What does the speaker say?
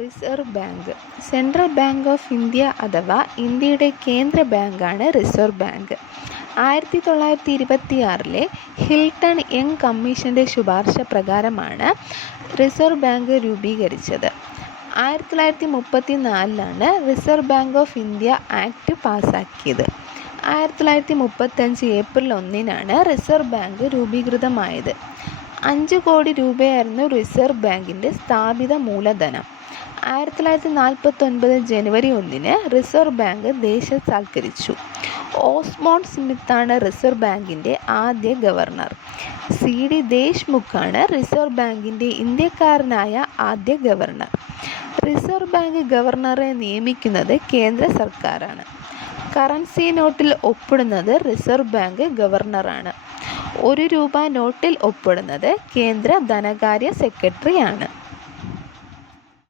Reserve bank. Central bank of India അഥവാ ഇന്ത്യയുടെ കേന്ദ്ര ബാങ്കാണ് റിസർവ് ബാങ്ക്. 1926 ഹിൽട്ടൺ യങ് കമ്മീഷൻ്റെ ശുപാർശ പ്രകാരമാണ് റിസർവ് ബാങ്ക് രൂപീകരിച്ചത്. 1934 reserve bank of India act പാസാക്കിയത്. 1935 ഏപ്രിൽ 1 റിസർവ് ബാങ്ക് രൂപീകൃതമായത്. 5 കോടി രൂപയായിരുന്നു റിസർവ് ബാങ്കിൻ്റെ സ്ഥാപിത മൂലധനം. 1949 ജനുവരി 1 റിസർവ് ബാങ്ക് ദേശസാൽക്കരിച്ചു. ഓസ്മോണ്ട് സ്മിത്താണ് റിസർവ് ബാങ്കിൻ്റെ ആദ്യ ഗവർണർ. CD ദേശ്മുഖാണ് റിസർവ് ബാങ്കിൻ്റെ ഇന്ത്യക്കാരനായ ആദ്യ ഗവർണർ. റിസർവ് ബാങ്ക് ഗവർണറെ നിയമിക്കുന്നത് കേന്ദ്ര സർക്കാരാണ്. കറൻസി നോട്ടിൽ ഒപ്പിടുന്നത് റിസർവ് ബാങ്ക് ഗവർണറാണ്. 1 രൂപ നോട്ടിൽ ഒപ്പിടുന്നത് കേന്ദ്ര ധനകാര്യ സെക്രട്ടറിയാണ്.